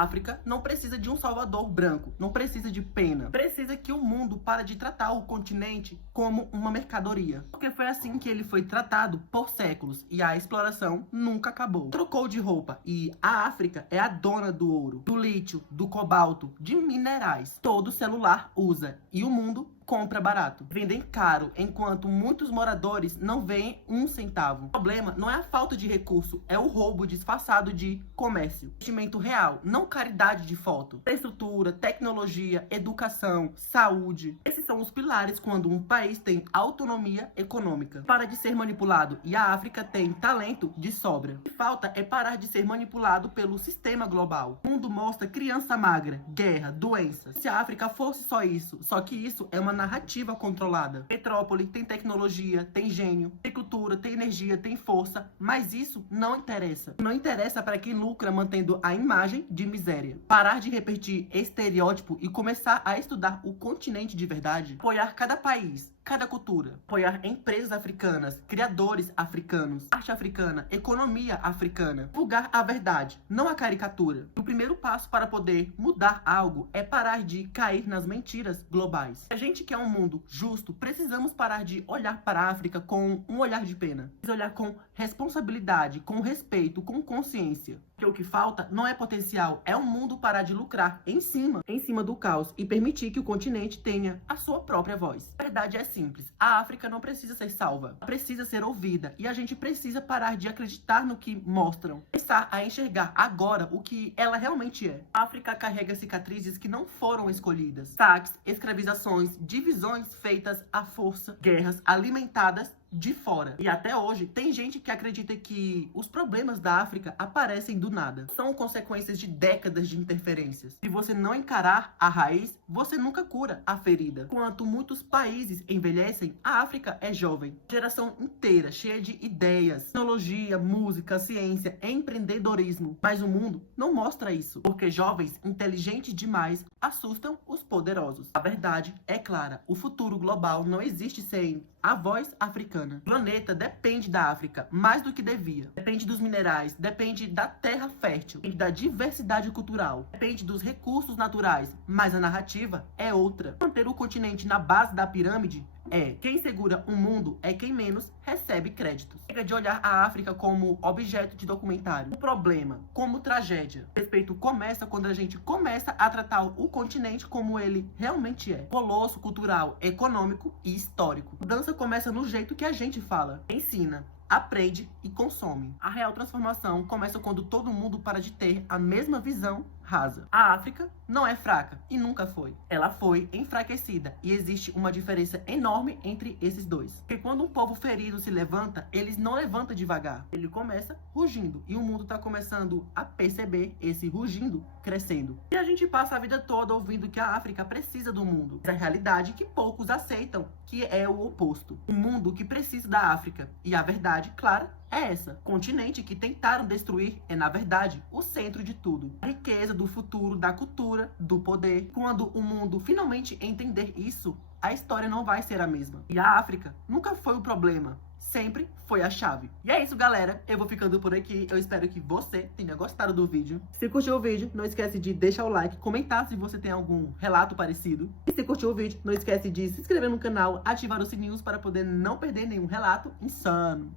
A África não precisa de um salvador branco, não precisa de pena. Precisa que o mundo pare de tratar o continente como uma mercadoria. Porque foi assim que ele foi tratado por séculos e a exploração nunca acabou. Trocou de roupa e a África é a dona do ouro, do lítio, do cobalto, de minerais. Todo celular usa e o mundo compra barato. Vendem caro, enquanto muitos moradores não veem um centavo. O problema não é a falta de recurso, é o roubo disfarçado de comércio. Investimento real, não caridade de foto. Infraestrutura, tecnologia, educação, saúde. Esses são os pilares quando um país tem autonomia econômica. Para de ser manipulado e a África tem talento de sobra. O que falta é parar de ser manipulado pelo sistema global. O mundo mostra criança magra, guerra, doenças. Se a África fosse só isso, só que isso é uma narrativa controlada. Metrópole tem tecnologia, tem gênio, tem cultura, tem energia, tem força, mas isso não interessa. Não interessa para quem lucra mantendo a imagem de miséria. Parar de repetir estereótipo e começar a estudar o continente de verdade. Apoiar cada país, cada cultura. Apoiar empresas africanas, criadores africanos, arte africana, economia africana. Divulgar a verdade, não a caricatura. O primeiro passo para poder mudar algo é parar de cair nas mentiras globais. Se a gente quer um mundo justo, precisamos parar de olhar para a África com um olhar de pena. Precisamos olhar com responsabilidade, com respeito, com consciência. Porque o que falta não é potencial, é o mundo parar de lucrar em cima do caos e permitir que o continente tenha a sua própria voz. A verdade é simples, a África não precisa ser salva, precisa ser ouvida e a gente precisa parar de acreditar no que mostram, começar a enxergar agora o que ela realmente é. A África carrega cicatrizes que não foram escolhidas, saques, escravizações, divisões feitas à força, guerras alimentadas de fora. E até hoje, tem gente que acredita que os problemas da África aparecem do nada. São consequências de décadas de interferências. Se você não encarar a raiz, você nunca cura a ferida. Enquanto muitos países envelhecem, a África é jovem. Geração inteira, cheia de ideias, tecnologia, música, ciência, empreendedorismo. Mas o mundo não mostra isso, porque jovens inteligentes demais assustam os poderosos. A verdade é clara, o futuro global não existe sem a voz africana. O planeta depende da África mais do que devia. Depende dos minerais, depende da terra fértil, depende da diversidade cultural, depende dos recursos naturais, mas a narrativa é outra. Manter o continente na base da pirâmide é quem segura o mundo é quem menos recebe créditos. Chega de olhar a África como objeto de documentário, o problema como tragédia. O respeito começa quando a gente começa a tratar o continente como ele realmente é. Colosso cultural, econômico e histórico. A mudança começa no jeito que a gente fala, ensina, aprende e consome. A real transformação começa quando todo mundo para de ter a mesma visão rasa. A África não é fraca e nunca foi. Ela foi enfraquecida e existe uma diferença enorme entre esses dois. Porque quando um povo ferido se levanta, eles não levantam devagar. Ele começa rugindo e o mundo está começando a perceber esse rugindo crescendo. E a gente passa a vida toda ouvindo que a África precisa do mundo. Mas a realidade é que poucos aceitam, que é o oposto. O mundo que precisa da África. E a verdade, claro, é essa. O continente que tentaram destruir é, na verdade, o centro de tudo. A riqueza do futuro, da cultura, do poder. Quando o mundo finalmente entender isso, a história não vai ser a mesma. E a África nunca foi o problema. Sempre foi a chave. E é isso, galera. Eu vou ficando por aqui. Eu espero que você tenha gostado do vídeo. Se curtiu o vídeo, não esquece de deixar o like, comentar se você tem algum relato parecido. E se curtiu o vídeo, não esquece de se inscrever no canal, ativar os sininhos para poder não perder nenhum relato insano.